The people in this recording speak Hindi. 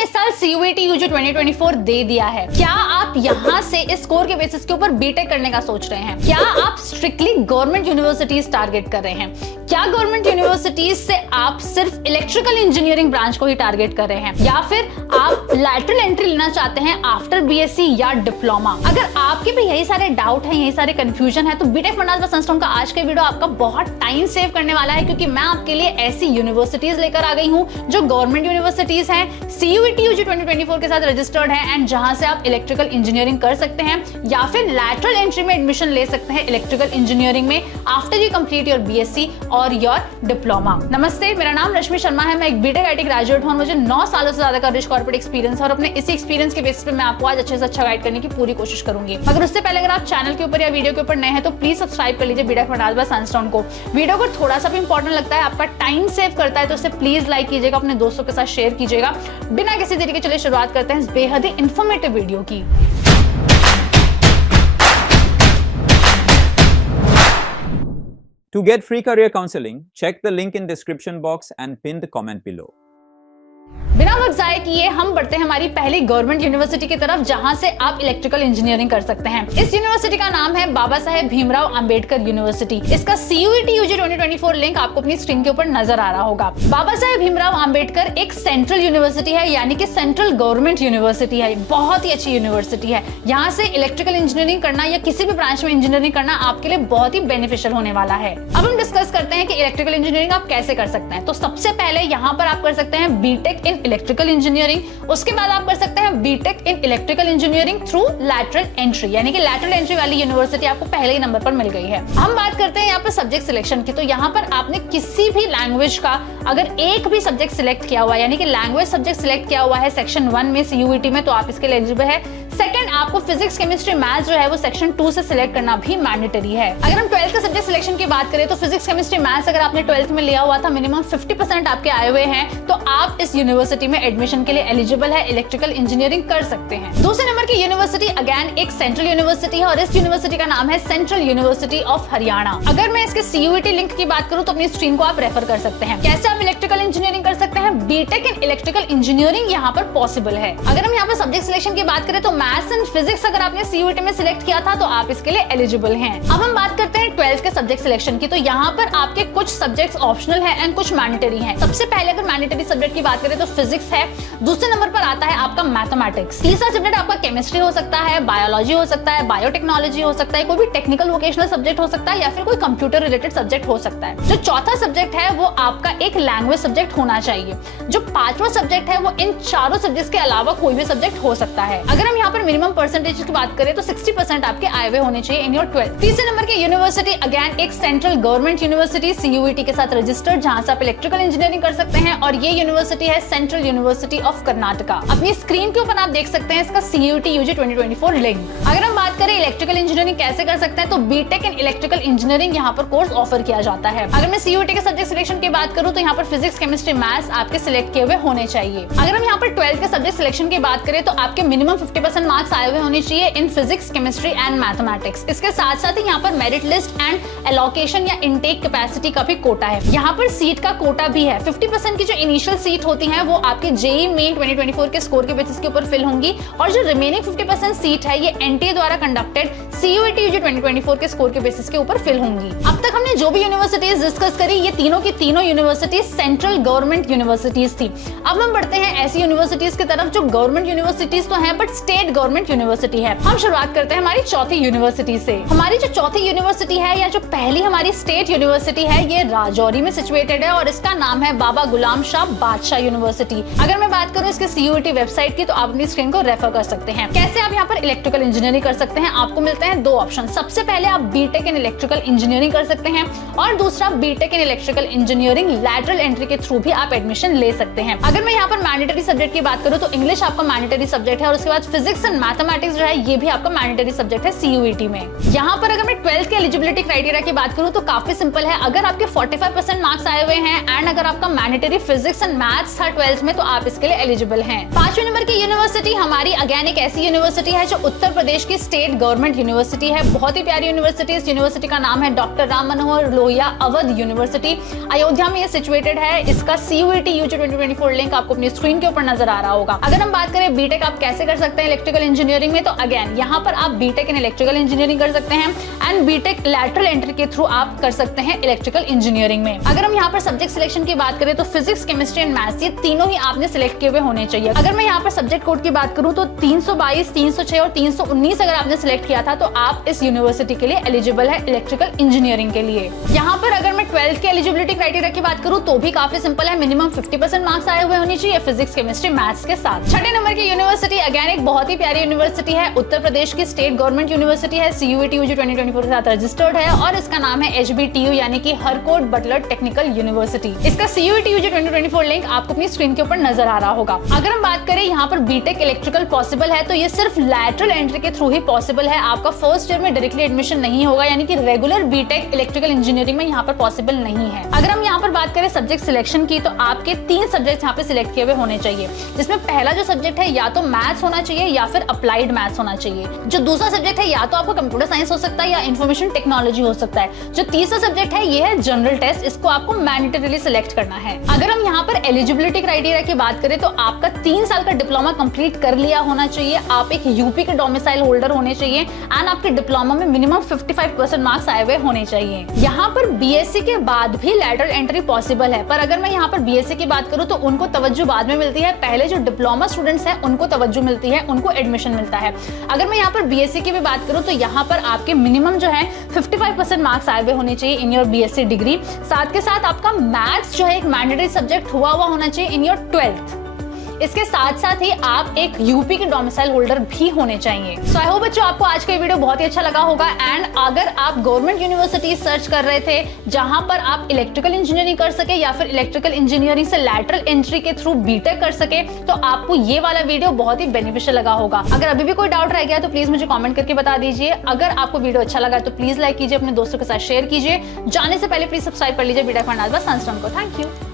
इस साल CUET UG 2024 दे दिया है। क्या आप यहाँ से इस स्कोर के बेसिस के ऊपर बीटेक करने का सोच रहे हैं? क्या आप स्ट्रिक्टली गवर्नमेंट यूनिवर्सिटीज टारगेट कर रहे हैं? क्या गवर्नमेंट यूनिवर्सिटीज से आप सिर्फ इलेक्ट्रिकल इंजीनियरिंग ब्रांच को ही टारगेट कर रहे हैं, या फिर आप लैटरल एंट्री लेना चाहते हैं आफ्टर BSc या डिप्लोमा? अगर आपके भी यही सारे डाउट हैं, यही सारे कंफ्यूजन है, तो बीटेक फर्नाज संस्टोन का आज का वीडियो आपका बहुत टाइम सेव करने वाला है, क्योंकि मैं आपके लिए ऐसी यूनिवर्सिटीज लेकर आ गई हूं जो गवर्नमेंट यूनिवर्सिटीज हैं, CUET UG 2024 के साथ रजिस्टर्ड है, एंड जहां से आप इलेक्ट्रिकल इंजीनियरिंग कर सकते हैं या फिर लैटरल एंट्री में एडमिशन ले सकते हैं इलेक्ट्रिकल इंजीनियरिंग में after you complete your BSc और योर डिप्लोमा। नमस्ते, मेरा नाम रश्मि शर्मा है। मैं एक बीटेक IT ग्रेजुएट हूं। मुझे 9 सालों से ज्यादा का रिच कॉर्पोरेट एक्सपीरियंस है और अपने इसी एक्सपीरियंस के बेसिस पे मैं आपको आज अच्छे से अच्छा गाइड करने की पूरी कोशिश करूंगी। मगर उससे पहले अगर आप चैनल के ऊपर या वीडियो के ऊपर नए हैं तो प्लीज सब्सक्राइब कर लीजिए बीटेक फर्नाज संस्टोन को। वीडियो को थोड़ा सा भी इंपॉर्टेंट लगता है, आपका टाइम सेव करता है, तो उसे प्लीज लाइक कीजिएगा, अपने दोस्तों के साथ शेयर कीजिएगा। बिना किसी देरी के चलिए शुरुआत करते हैं इस बेहद ही इंफॉर्मेटिव वीडियो की। To get free career counseling, check the link in description box and pin the comment below. बिना वक्त जाए किए हम बढ़ते हैं हमारी पहली गवर्नमेंट यूनिवर्सिटी की तरफ, जहां से आप इलेक्ट्रिकल इंजीनियरिंग कर सकते हैं। इस यूनिवर्सिटी का नाम है बाबा साहेब भीमराव अंबेडकर यूनिवर्सिटी। इसका CUET UG 2024 लिंक आपको अपनी स्क्रीन के ऊपर नजर आ रहा होगा। बाबा साहेब भीमराव अंबेडकर एक सेंट्रल यूनिवर्सिटी है, यानी कि सेंट्रल गवर्नमेंट यूनिवर्सिटी है। बहुत ही अच्छी यूनिवर्सिटी है। यहाँ से इलेक्ट्रिकल इंजीनियरिंग करना या किसी भी ब्रांच में इंजीनियरिंग करना आपके लिए बहुत ही बेनिफिशियल होने वाला है। अब हम डिस्कस करते हैं कि इलेक्ट्रिकल इंजीनियरिंग आप कैसे कर सकते हैं। तो सबसे पहले यहाँ पर आप कर सकते हैं बीटेक इन इलेक्ट्रिकल इंजीनियरिंग। उसके बाद आप कर सकते हैं BTech in electrical engineering through lateral entry, यानी कि लैटरल एंट्री वाली यूनिवर्सिटी आपको पहले ही नंबर पर मिल गई है। हम बात करते हैं यहाँ पर सब्जेक्ट सिलेक्शन की। तो यहाँ पर आपने किसी भी लैंग्वेज का अगर एक भी सब्जेक्ट सिलेक्ट किया हुआ है, यानी कि लैंग्वेज सब्जेक्ट सिलेक्ट किया हुआ है सेक्शन 1 में CUET में, तो आप इसके लिए एलिजिबल है। सेकंड, आपको फिजिक्स केमिस्ट्री मैथ्स जो है वो सेक्शन 2 से सिलेक्ट करना भी मैंडेटरी है। अगर हम 12th के सब्जेक्ट सिलेक्शन की बात करें तो फिजिक्स केमिस्ट्री मैथ्स अगर आपने 12th में लिया हुआ था, मिनिमम 50% आपके आए हुए हैं, तो आप इस यूनिवर्सिटी में एडमिशन के लिए एलिजिबल है, इलेक्ट्रिकल इंजीनियरिंग कर सकते हैं। दूसरे नंबर की यूनिवर्सिटी अगेन एक सेंट्रल यूनिवर्सिटी है और इस यूनिवर्सिटी का नाम है सेंट्रल यूनिवर्सिटी ऑफ हरियाणा। अगर मैं इसके CUET लिंक की बात करूं तो अपनी स्क्रीन को आप रेफर कर सकते हैं। कैसे आप इलेक्ट्रिकल इंजीनियरिंग कर सकते हैं? बीटेक इन इलेक्ट्रिकल इंजीनियरिंग यहाँ पर पॉसिबल है। अगर हम यहाँ पर सब्जेक्ट सिलेक्शन की बात करें तो मैथ्स एंड फिजिक्स अगर आपने CUET में सिलेक्ट किया था तो आप इसके लिए एलिजिबल हैं। अब हम बात करते हैं 12th के सब्जेक्ट सिलेक्शन की। तो यहाँ पर आपके कुछ सब्जेक्ट्स ऑप्शनल है एंड कुछ मैंडेटरी हैं। सबसे पहले अगर मैंडेटरी सब्जेक्ट की बात करें तो फिजिक्स है। दूसरे नंबर पर आता है आपका मैथमेटिक्स। तीसरा सब्जेक्ट आपका केमिस्ट्री हो सकता है, बायोलॉजी हो सकता है, बायोटेक्नोलॉजी हो सकता है, कोई भी टेक्निकल वोकेशनल सब्जेक्ट हो सकता है, या फिर कोई कंप्यूटर रिलेटेड सब्जेक्ट हो सकता है। जो चौथा सब्जेक्ट है वो आपका एक लैंग्वेज सब्जेक्ट होना चाहिए। जो पांचवा सब्जेक्ट है वो इन चारों सब्जेक्ट्स के अलावा कोई भी सब्जेक्ट हो सकता है। अगर हम यहाँ पर मिनिमम परसेंटेज की बात करें तो 60% आपके आए हुए होने चाहिए इन योर 12th। तीसरे नंबर की यूनिवर्सिटी अगेन एक सेंट्रल गवर्नमेंट यूनिवर्सिटी CUET के साथ रजिस्टर्ड, जहां से आप इलेक्ट्रिकल इंजीनियरिंग कर सकते हैं, और ये यूनिवर्सिटी है सेंट्रल यूनिवर्सिटी ऑफ कर्नाटका। अपनी स्क्रीन के ऊपर आप देख सकते हैं इसका CUET UG 2024 लिंक। अगर हम बात करें इलेक्ट्रिकल इंजीनियरिंग कैसे कर सकते हैं तो बीटेक इन इलेक्ट्रिकल इंजीनियरिंग यहाँ पर कोर्स ऑफर किया जाता है। अगर मैं CUET के सब्जेक्ट सिलेक्शन की बात करूं तो यहाँ पर फिजिक्स केमिस्ट्री मैथ्स आपके सिलेक्ट किए हुए होने चाहिए। अगर हम यहाँ पर 12th के सब्जेक्ट सिलेक्शन की बात करें तो आपके मिनिमम 50% मार्क्स आए हुए होने चाहिए in physics chemistry and mathematics. इसके साथ साथ ही यहाँ पर मेरिट लिस्ट एंड एलोकेशन या इनटेक कैपेसिटी का भी कोटा है। यहाँ पर सीट का कोटा भी है। 50% की जो इनिशियल सीट होती है वो आपके JEE मेन 2024 के स्कोर के बेसिस के ऊपर फिल होंगी, और जो रिमेनिंग 50% सीट है ये NTA द्वारा कंडक्टेड CUET UG 2024 के स्कोर के बेसिस के ऊपर फिल होंगी। अब तक हमने जो भी यूनिवर्सिटीज डिस्कस करी, ये तीनों की तीनों यूनिवर्सिटीज सेंट्रल गवर्नमेंट यूनिवर्सिटीज थी। अब हम बढ़ते हैं ऐसी यूनिवर्सिटीज की तरफ जो गवर्नमेंट यूनिवर्सिटीज तो हैं बट स्टेट गवर्नमेंट यूनिवर्सिटी है। हम शुरुआत करते हैं हमारी चौथी यूनिवर्सिटी से। हमारी जो चौथी यूनिवर्सिटी है या जो पहली हमारी स्टेट यूनिवर्सिटी है, ये राजौरी में सिचुएटेड है और इसका नाम है बाबा गुलाम शाह बादशाह यूनिवर्सिटी। अगर मैं बात करूं इसके CUET वेबसाइट की तो आप अपनी स्क्रीन को रेफर कर सकते हैं। कैसे आप यहाँ पर इलेक्ट्रिकल इंजीनियरिंग कर सकते हैं? आपको मिलते हैं दो ऑप्शन। सबसे पहले आप बीटेक इन इलेक्ट्रिकल इंजीनियरिंग कर सकते हैं, और दूसरा BTech in electrical engineering lateral entry के थ्रू भी आप एडमिशन ले सकते हैं। अगर मैं यहाँ पर मैंडेटरी सब्जेक्ट की बात करूं तो इंग्लिश आपका मैंडेटरी सब्जेक्ट है, और उसके बाद फिजिक्स एंड मैथमेटिक्स जो है ये भी आपका मैंडेटरी सब्जेक्ट है CUET में। यहाँ पर अगर मैं 12th के एलिजिबिलिटी क्राइटेरिया की बात करूं तो काफी सिंपल है। अगर आपके 45% मार्क्स आए हुए हैं एंड अगर आपका मैंडेटरी फिजिक्स एंड मैथ्स था 12th में तो आप इसके लिए एलिजिबल हैं। 5वें नंबर की यूनिवर्सिटी हमारी अगेन एक ऐसी यूनिवर्सिटी है जो उत्तर प्रदेश की स्टेट स्टेट गवर्नमेंट यूनिवर्सिटी है, बहुत ही प्यारी यूनिवर्सिटी। इस यूनिवर्सिटी का नाम है डॉक्टर राम मनोहर लोहिया अवध यूनिवर्सिटी। अयोध्या में ये सिचुएटेड है। इसका CUET UG 2024 लिंक आपको अपनी स्क्रीन के ऊपर नजर आ रहा होगा। अगर हम बात करें बीटेक आप कैसे कर सकते हैं इलेक्ट्रिकल इंजीनियरिंग में, तो अगेन यहाँ पर आप बीटेक इन इलेक्ट्रिकल इंजीनियरिंग कर सकते हैं एंड बीटेक लैटरल एंट्री के थ्रू आप कर सकते हैं इलेक्ट्रिकल इंजीनियरिंग में। अगर हम यहाँ पर सब्जेक्ट सिलेक्शन की बात करें तो फिजिक्स, केमिस्ट्री एंड मैथ्स, ये तीनों ही आपने सिलेक्ट किए हुए होने चाहिए। अगर मैं यहाँ पर सब्जेक्ट कोड की बात करूँ तो 322, 306 और 319 अगर आपने सिलेक्ट किया था तो आप इस यूनिवर्सिटी के लिए एलिजिबल है इलेक्ट्रिकल इंजीनियरिंग के लिए। यहाँ पर अगर मैं 12th के एलिजिबिलिटी क्राइटेरिया की बात करूँ तो भी काफी सिंपल है। मिनिमम 50% मार्क्स आए हुए होने चाहिए फिजिक्स, केमिस्ट्री, मैथ्स के साथ। छठे नंबर की यूनिवर्सिटी अगेन एक बहुत ही प्यारी यूनिवर्सिटी है, उत्तर प्रदेश की स्टेट गवर्नमेंट यूनिवर्सिटी है, CUET UG 2024 के साथ रजिस्टर्ड है और इसका नाम है HBTU यानी कि हरकोट बटलर टेक्निकल यूनिवर्सिटी। इसका CUET UG 2024 लिंक आपको अपनी स्क्रीन के ऊपर नजर आ रहा होगा। अगर हम बात करें यहाँ पर बीटेक इलेक्ट्रिकल पॉसिबल है तो ये सिर्फ लैटरल एंट्री के थ्रू ही पॉसिबल है। आपका फर्स्ट ईयर में डायरेक्टली एडमिशन नहीं होगा, यानी कि रेगुलर बीटेक इलेक्ट्रिकल इंजीनियरिंग में यहाँ पर पॉसिबल नहीं है। अगर हम यहाँ पर बात करें सब्जेक्ट सिलेक्शन की तो आपके 3 सब्जेक्ट यहाँ पे सिलेक्ट किए हुए होने चाहिए, जिसमें पहला जो सब्जेक्ट है या तो मैथ्स होना चाहिए या फिर अप्लाइड मैथ्स होना चाहिए। जो दूसरा सब्जेक्ट है या तो आपको कंप्यूटर साइंस हो सकता है या इंफॉर्मेशन टेक्नोलॉजी हो सकता है। जो तीसरा सब्जेक्ट है ये है जनरल टेस्ट, इसको आपको मैंडेटरीली सिलेक्ट करना है। अगर हम यहाँ पर एलिजिबिलिटी क्राइटेरिया की बात करें तो आपका 3 साल का डिप्लोमा कंप्लीट कर लिया होना चाहिए, आप एक यूपी के डोमिसाइल होल्डर होने चाहिए एंड आपके डिप्लोमा में मिनिमम 55% मार्क्स आए हुए होने चाहिए। यहाँ पर बीएससी के बाद भी लैटरल एंट्री पॉसिबल है, पर अगर मैं यहाँ पर बीएससी की बात करूँ तो उनको तवज्जो बाद में मिलती है, पहले जो डिप्लोमा स्टूडेंट्स हैं उनको तवज्जो मिलती है, उनको एडमिशन मिलता है। अगर मैं यहाँ पर बीएससी की भी बात करूँ तो यहाँ पर आपके मिनिमम जो है 55% मार्क्स आए हुए होने चाहिए इन योर बीएससी डिग्री। साथ के साथ आपका मैथ्स जो है एक मैंडेटरी सब्जेक्ट हुआ होना चाहिए इन योर 12th। इसके साथ साथ ही आप एक यूपी के डोमिसाइल होल्डर भी होने चाहिए। सो आई होप बच्चों आपको आज का वीडियो बहुत ही अच्छा लगा होगा एंड अगर आप गवर्नमेंट यूनिवर्सिटी सर्च कर रहे थे जहां पर आप इलेक्ट्रिकल इंजीनियरिंग कर सके या फिर इलेक्ट्रिकल इंजीनियरिंग से लैटरल एंट्री के थ्रू बीटेक कर सके तो आपको ये वाला वीडियो बहुत ही बेनिफिशियल लगा होगा। अगर अभी भी कोई डाउट रह गया तो प्लीज मुझे कॉमेंट करके बता दीजिए। अगर आपको वीडियो अच्छा लगा तो प्लीज लाइक कीजिए, अपने दोस्तों के साथ शेयर कीजिए। जाने से पहले प्लीज सब्सक्राइब कर लीजिए बीटेक फंडास संस्थान को। Thank you.